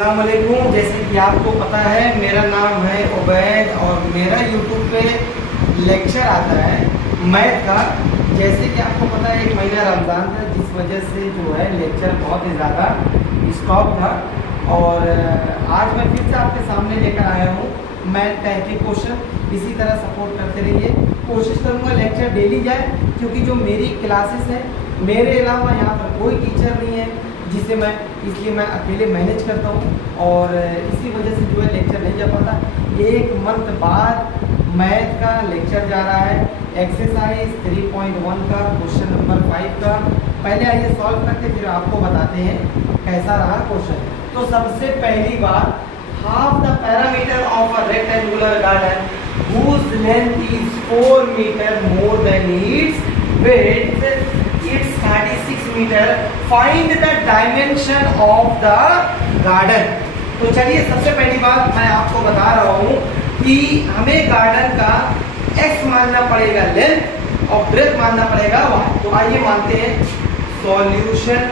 अस्सलाम वालेकुम। जैसे कि आपको पता है मेरा नाम है उबैद और मेरा यूट्यूब पे लेक्चर आता है मैथ का। जैसे कि आपको पता है एक महीना रमज़ान था जिस वजह से जो है लेक्चर बहुत ही ज़्यादा स्टॉप था और आज मैं फिर से आपके सामने लेकर आया हूँ मैथ का एक क्वेश्चन। इसी तरह सपोर्ट करते रहिए। कोशिश करूँगा लेक्चर डेली जाए क्योंकि जो मेरी क्लासेस हैं मेरे अलावा यहाँ पर कोई टीचर नहीं है जिसे मैं इसलिए मैं अकेले मैनेज करता हूँ और इसी वजह से जो है लेक्चर नहीं जा पाता। एक मंथ बाद मैथ का लेक्चर जा रहा है एक्सरसाइज 3.1 का क्वेश्चन नंबर 5 का। पहले आइए सॉल्व करके फिर आपको बताते हैं कैसा रहा क्वेश्चन। तो सबसे पहली बात, half the perimeter of a rectangular garden whose length is 4 meter more than its width, it's 36 meter. Find the dimension of the garden. तो चलिए सबसे पहली बात मैं आपको बता रहा हूँ कि हमें गार्डन का x मानना पड़ेगा लेंथ और ब्रेथ मानना पड़ेगा y। तो आइए मानते हैं सॉल्यूशन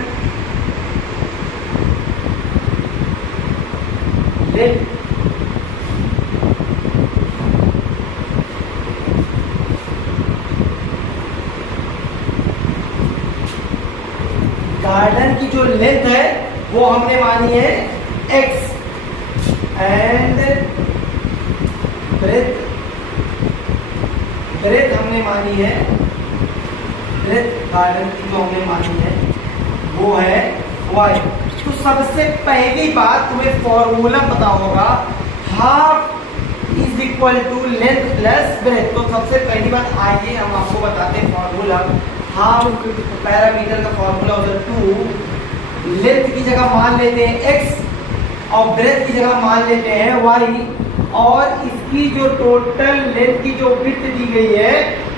लेंथ गार्डन की जो लेंथ है वो हमने मानी है x एंड ब्रेथ हमने मानी है ब्रेथ गार्डन की जो हमने मानी है वो है y। तो सबसे पहली बात तुम्हें फॉर्मूला पता होगा, half is equal to length plus breadth. तो सबसे पहली बात आइए हम आपको बताते हैं फॉर्मूला। हाफ पैरामीटर का फॉर्मूला होता है 2, लेंथ की जगह मान लेते हैं x और ब्रेथ की जगह मान लेते हैं y और इसकी जो टोटल लेंथ की जो विड्थ दी गई है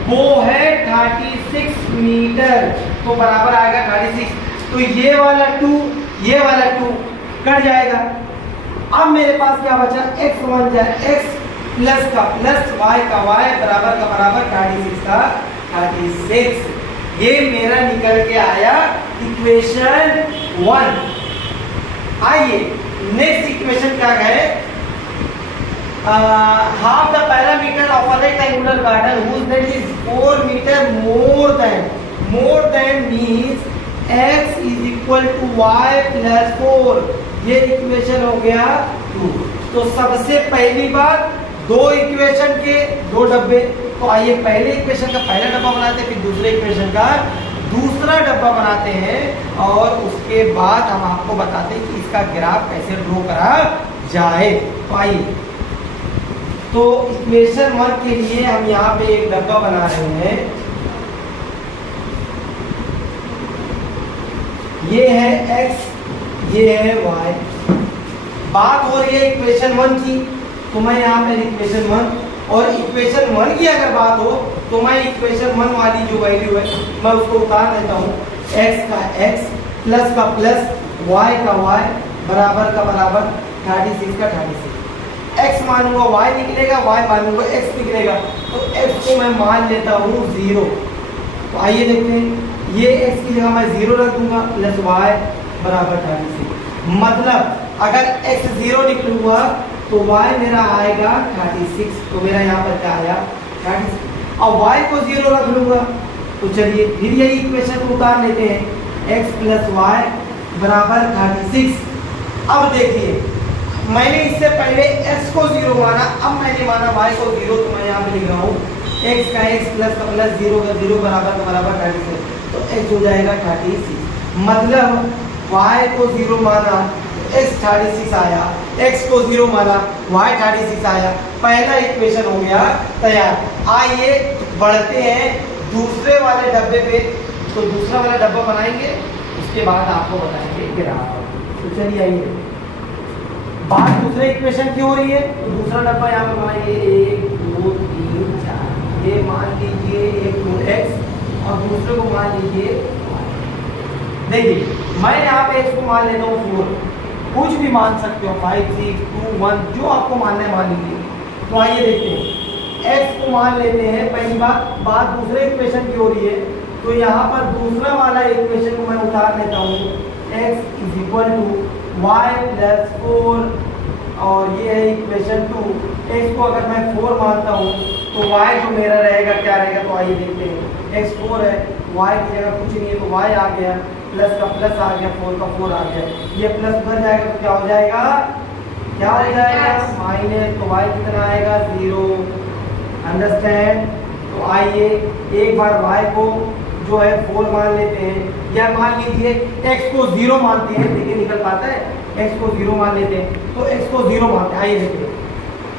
वो है 36 मीटर। तो बराबर आएगा 36। तो ये वाला 2 कट जाएगा। अब मेरे पास क्या बचा, x बन जाए x प्लस का प्लस y का y बराबर का बराबर 36 का 36। ये मेरा निकल के आया इक्वेशन 1। आइए नेक्स्ट इक्वेशन क्या है, half the perimeter of a rectangular garden whose length is 4 metre more than means x is equal to y plus 4। ये इक्वेशन हो गया 2। तो सबसे पहली बात, दो इक्वेशन के दो डब्बे। तो आइए पहले इक्वेशन का पहला डब्बा बनाते हैं फिर दूसरे इक्वेशन का दूसरा डब्बा बनाते हैं और उसके बाद हम आपको बताते हैं कि इसका ग्राफ कैसे ड्रॉ करा जाए। तो आइए, तो इक्वेशन 1 के लिए हम यहाँ पे एक डब्बा बना रहे हैं। ये है x, ये है y। बात हो रही है इक्वेशन 1 की, तो मैं यहाँ पे इक्वेशन 1 और इक्वेशन 1 की अगर बात हो तो मैं इक्वेशन 1 वाली जो वैल्यू है मैं उसको उतार देता हूँ। x का x प्लस का प्लस y का y बराबर का बराबर 36 का 36। x मानूंगा y निकलेगा, y मानूंगा x निकलेगा। तो x को मैं मान लेता हूँ 0। तो आइए देखते हैं, ये x की जगह मैं 0 रख दूंगा प्लस y बराबर 36। मतलब अगर x 0 निकलूंगा तो y मेरा आएगा 36। तो मेरा यहाँ पर क्या आया 36 और y को 0 रख लूंगा। तो चलिए फिर यही इक्वेशन को उतार लेते हैं, x प्लस वाई बराबर 36। अब देखिए मैंने इससे पहले x को 0 माना, अब मैंने माना y को 0। तो मैं यहाँ पे लिख रहा हूँ x का x प्लस का प्लस 0 का 0 बराबर का बराबर 36। तो x हो जाएगा 36। मतलब y को 0 माना x 36 आया, x को 0 माना y 36 आया। पहला इक्वेशन हो गया तैयार। आइए बढ़ते हैं दूसरे वाले डब्बे पे। तो दूसरा वाला डब्बा बनाएंगे उसके बाद आपको बताएंगे ग्राफ। तो चलिए आइए, बात दूसरे इक्वेशन की हो रही है। तो दूसरा डब्बा यहाँ पर बनाएंगे 1 2 3 4। ये मान लीजिए एक x और दूसरे को मान लीजिए y। देखिए मैं यहाँ पे x को मान लेता हूँ 4, कुछ भी मान सकते हो 5 6 2 1 जो आपको मानना है मान लीजिए। तो आइए देखते हैं, x को मान लेते हैं। पहली बात दूसरे इक्वेशन की हो रही है तो यहाँ पर दूसरा वाला इक्वेशन को मैं उतार लेता हूँ, x is equal to y plus 4 x को अगर मैं 4 मानता हूँ तो y जो मेरा रहेगा क्या रहेगा, तो आइए देखते हैं। x 4 है, y की जगह कुछ नहीं है तो y आ गया, प्लस का प्लस आ गया, 4 का 4 आ गया, ये प्लस उधर जाएगा तो क्या हो जाएगा, क्या हो जाएगा माइनस, तो y कितना आएगा 0। अंडरस्टैंड। तो आइए एक बार y को जो है 4 मान लेते हैं, या मान लीजिए x को 0 मानते हैं, देखिए निकल पाता है, x को 0 मान लेते हैं, तो x को 0 मानते हैं। आइए देखिए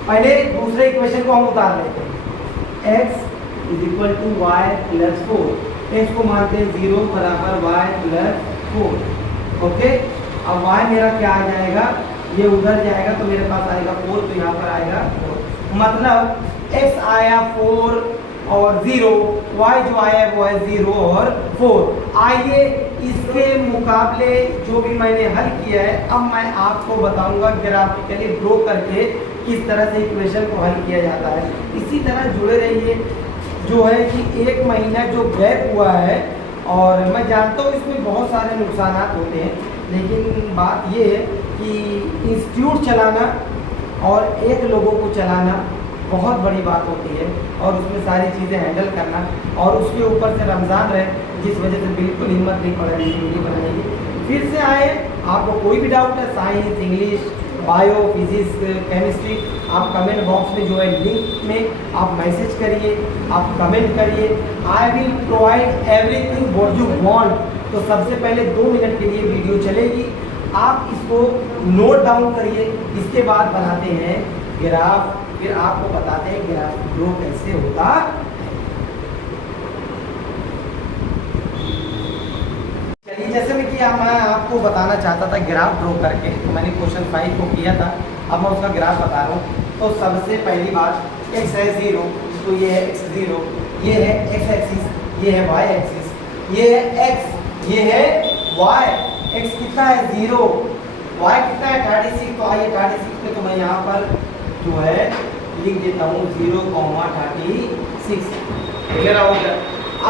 पहले दूसरे इक्वेशन को हम उतार लेते हैं, x is equal to y plus 4, x को मानते हैं 0 बराबर y प्लस 4। ओके, अब y मेरा क्या आ जाएगा, ये उधर जाएगा तो मेरे पास आएगा 4, तो यहाँ पर आएगा 4, मतलब x आया 4 और 0, y जो आया वो है 0 और 4। आइए इसके मुकाबले जो भी मैंने हल किया है, अब मैं आपको बताऊंगा ग्राफिकली ड्रॉ करके किस तरह से इक्वेशन को हल किया जाता है। इसी तरह जुड़े रहिए। जो है कि 1 महीना जो गैप हुआ है, और मैं जानता हूँ इसमें बहुत सारे नुकसान होते हैं, लेकिन बात ये है कि इंस्टीट्यूट चलाना और एक लोगों को चलाना बहुत बड़ी बात होती है, और उसमें सारी चीज़ें हैंडल करना, और उसके ऊपर से रमज़ान रहे, जिस वजह से बिल्कुल हिम्मत नहीं पड़ रही है वीडियो बनाने की। फिर से आए, आपको कोई भी डाउट है, science, English, bio, physics, chemistry, आप कमेंट बॉक्स में जो है लिंक में आप मैसेज करिए, आप कमेंट करिए, I will provide everything what you want. तो सबसे पहले 2 मिनट के लिए वीडियो चलेगी, आप इसको नोट डाउन करिए, इसके बाद बनाते हैं ग्राफ, फिर आपको बताते हैं ग्राफ ड्रॉ कैसे होता है। चलिए, जैसे मैं कि मैं आपको बताना चाहता था ग्राफ ड्रॉ करके, तो मैंने क्वेश्चन 5 को किया था, अब मैं उसका ग्राफ बता रहा हूँ। तो सबसे पहली बात, x है 0, तो ये है x 0, ये है x एक्सिस, ये है y एक्सिस, ये है x, ये है y। x कितना है 0, y कितना है 36, तो आइए 36 पे तो मैं यहाँ पर जो है लिख देता हूँ 0,36, मेरा हो गया।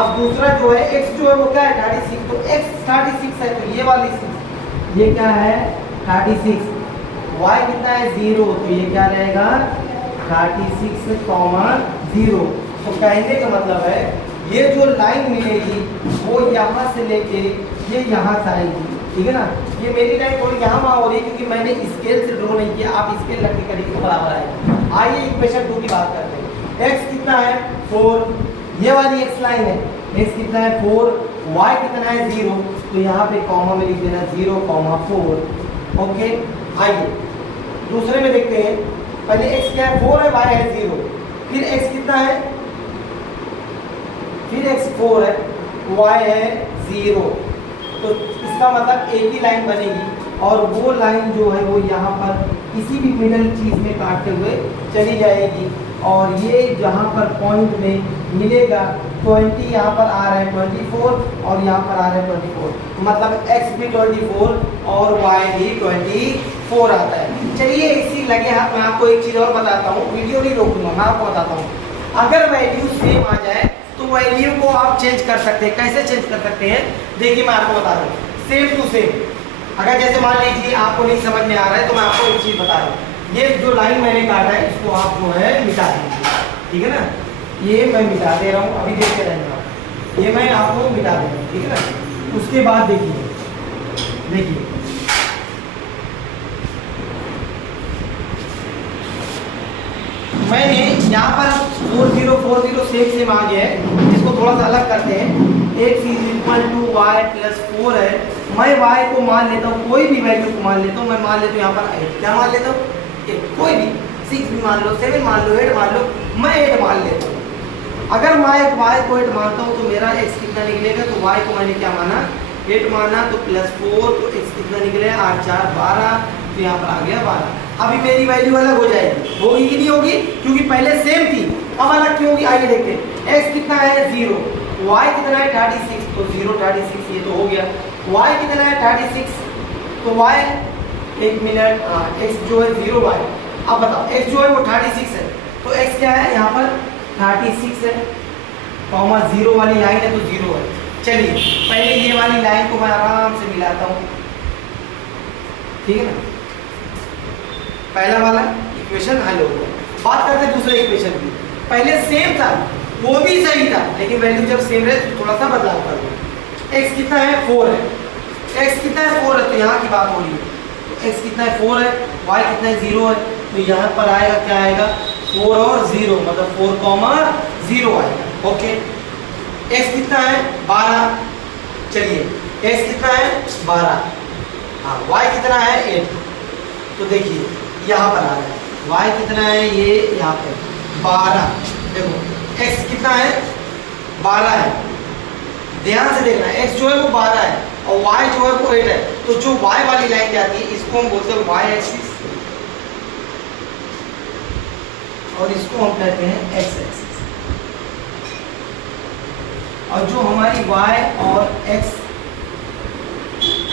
अब दूसरा जो है x जो है वो क्या है 36, तो x 36 है, तो ये वाली 6, ये क्या है 36, y कितना है 0, तो ये क्या रहेगा 36,0। तो कहने का मतलब है ये जो लाइन मिलेगी वो यहाँ से लेके ये यहाँ से आएगी, ठीक है ना। ये मेरी लाइन थोड़ी यहाँ वहाँ हो रही है क्योंकि मैंने स्केल से ड्रॉ नहीं किया, आप स्केल रख के करिए तो बराबर आएगा। आइए इक्वेशन 2 की बात करते हैं। x कितना है 4, ये वाली x लाइन है, x कितना है 4, y कितना है 0, तो यहाँ पे कॉमा में लिख देना 0,4। ओके, आइए दूसरे में देखते हैं। पहले x क्या है 4 है, y है 0, फिर x कितना है, फिर x 4 है, y है 0, तो इसका मतलब एक ही लाइन बनेगी, और वो लाइन जो है वो यहाँ पर किसी भी मिडल चीज़ में काटते हुए चली जाएगी, और ये जहाँ पर पॉइंट में मिलेगा 20 यहाँ पर आ रहा है 24, और यहाँ पर आ रहा है 24, मतलब x भी 24 और y भी 24 आता है। चलिए इसी लगे हाथ में आपको एक चीज़ और बताता हूँ, वीडियो नहीं रोकूंगा, मैं आपको बताता हूँ। अगर वैल्यू सेम आ जाए तो वैल्यू को आप चेंज कर सकते हैं। कैसे चेंज कर सकते हैं, देखिए मैं आपको बता रहा हूँ। सेम टू सेम, अगर जैसे मान लीजिए आपको नहीं समझ में आ रहा है तो मैं आपको एक चीज़ बता रहा हूँ, ये जो लाइन मैंने काटा है इसको आप जो है मिटा दीजिए, ठीक है ना। ये मैं मिटा दे रहा हूँ, अभी देखते रहेंगे आप, ये मैं आपको मिटा दे रहा हूँ, ठीक है ना। उसके बाद देखिए मैंने यहाँ पर 4040 सेम आ गया है, इसको थोड़ा सा अलग करते हैं। x equal to y plus 4 है, मैं y को मान लेता हूँ, कोई भी वैल्यू को मान लेता हूँ, मैं मान लेता हूँ यहाँ पर 8, क्या मान लेता हूँ, कोई भी 6 भी मान लो, 7 मान लो, 8 मान लो, मैं 8 मान लेता हूँ। अगर मैं y को 8 मानता हूँ तो मेरा x कितना निकलेगा, तो y को मैंने क्या माना 8 माना, तो प्लस 4, तो x कितना निकलेगा 8 4 12, तो यहाँ पर आ गया 12। अभी मेरी वैल्यू अलग हो जाएगी, होगी कि नहीं होगी, क्योंकि पहले सेम थी, अब अलग क्यों होगी, आइए देखते हैं। x कितना है 0, y कितना है 36, तो 0 36 ये तो हो गया। y कितना है 36, तो y एक मिनट, x जो है 0 y, अब बताओ x जो है वो 36 है, तो x क्या है यहाँ पर 36 है, कॉमा 0 वाली लाइन है तो 0 है। चलिए पहले ये वाली लाइन को मैं आराम से मिलाता हूँ, ठीक है ना। पहला वाला इक्वेशन हल हो गया। बात करते हैं दूसरे इक्वेशन की। पहले सेम था, वो भी सही था, लेकिन वैल्यू जब सेम रहे तो थोड़ा सा बदलाव कर दो। x कितना है 4 है, x कितना है 4 है, तो यहाँ की बात हो रही है, तो x कितना है 4 है, y कितना है 0 है, तो यहाँ पर आएगा क्या आएगा 4 और 0, मतलब 4,0 आएगा। ओके, x कितना है 12, चलिए x कितना है 12, हाँ y कितना है 8, तो देखिए यहाँ पर आ रहा है y कितना है, ये यहाँ पे 12, देखो x कितना है 12 है, ध्यान से देखना, x जो है वो 12 है और y जो है वो 8 है, तो जो y वाली लाइन जाती है इसको हम बोलते हैं y एक्सिस और इसको हम कहते हैं x एक्सिस, और जो हमारी y और x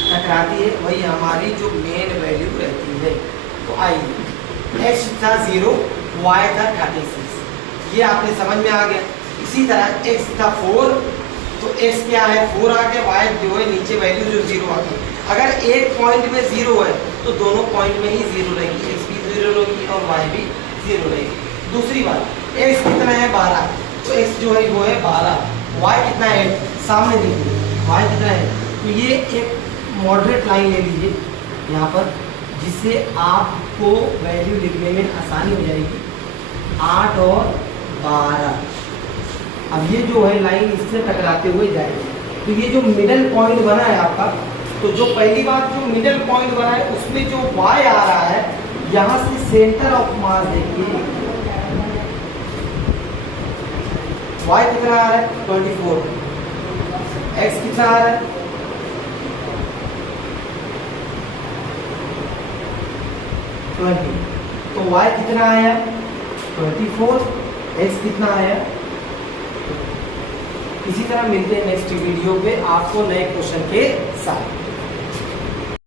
टकराती है वही हमारी जो मेन वैल्यू रहती है। तो आइए x था 0, y था 36, ये आपने समझ में आ गया। इसी तरह x था 4, तो x क्या है 4 आ गया, y जो है नीचे वैल्यू जो 0 आ गई। अगर एक पॉइंट में 0 है तो दोनों पॉइंट में ही 0 रहेगी, x भी 0 रहेगी और y भी 0 रहेगी। दूसरी बात, x कितना है 12, तो x जो है वो है 12, y कितना है 8, सामने देखिए y कितना है, तो ये एक मॉडरेट लाइन ले लीजिए यहाँ पर, जिससे आपको वैल्यू लिखने में आसानी हो जाएगी। 8 और 12, अब ये जो है लाइन इससे टकराते हुए जाएगी, तो ये जो मिडल पॉइंट बना है आपका, तो जो पहली बात जो मिडल पॉइंट बना है उसमें जो y आ रहा है, यहाँ से सेंटर ऑफ मास देखिए y कितना आ रहा है 24, x कितना आ रहा है 20, तो y कितना आया 24, x कितना आया। इसी तरह मिलते हैं नेक्स्ट वीडियो पे आपको नए क्वेश्चन के साथ।